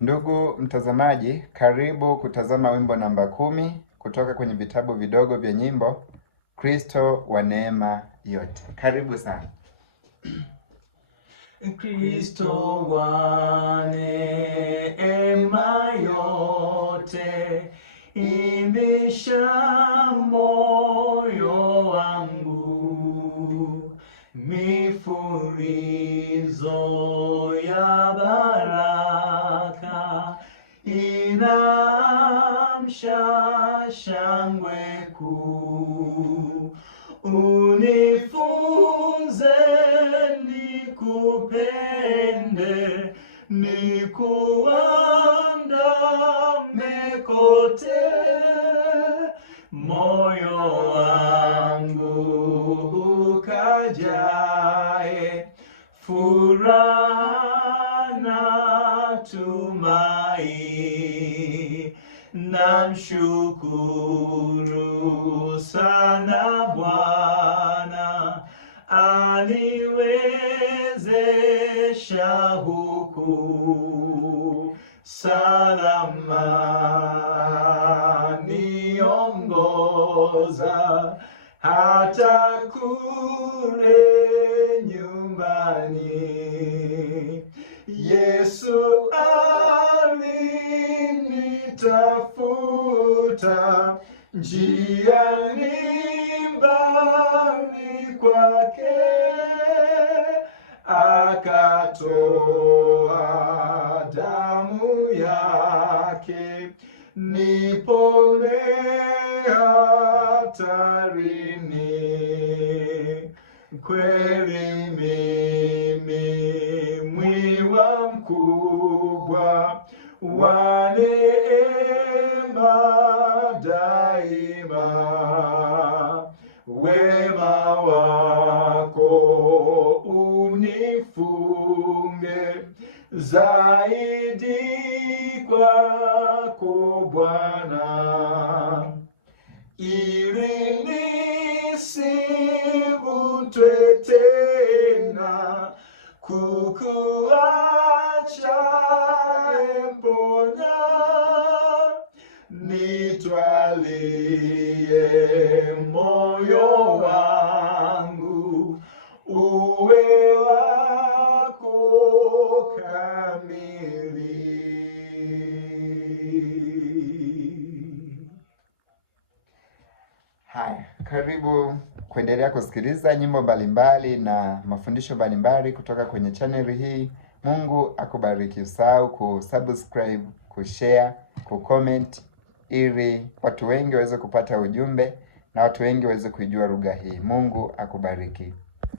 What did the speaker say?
Ndugu mtazamaji, karibu kutazama wimbo namba 10 kutoka kwenye vitabu vidogo vya nyimbo Kristo wa neema yote. Karibu sana. Kristo wa neema yote, imbisha moyo wangu, mifurizo ya baraka inaamsha shangwe kuu. Unifunze nikupende, nikuandame kote, moyo wangu ukajae furaha na tumaini. Namshukuru sana Bwana aliwezesha huku salama, niongoza hata kule nyumbani. Yesu alinitafuta njiani mbali kwake, akatoa damu yake nipone hatarini. Kweli mimi mwiwa mkubwa wa neema daima, wema wako unifunge zaidi kwako Bwana, ili nisivutwe tena kukuacha mponya. Nitwalie moyo wangu uwe wako kamili. Haya, karibu kuendelea kusikiliza nyimbo mbalimbali na mafundisho mbalimbali kutoka kwenye channel hii. Mungu akubariki. Usahau kusubscribe, kushare, kucomment ili watu wengi waweze kupata ujumbe na watu wengi waweze kuijua lugha hii. Mungu akubariki.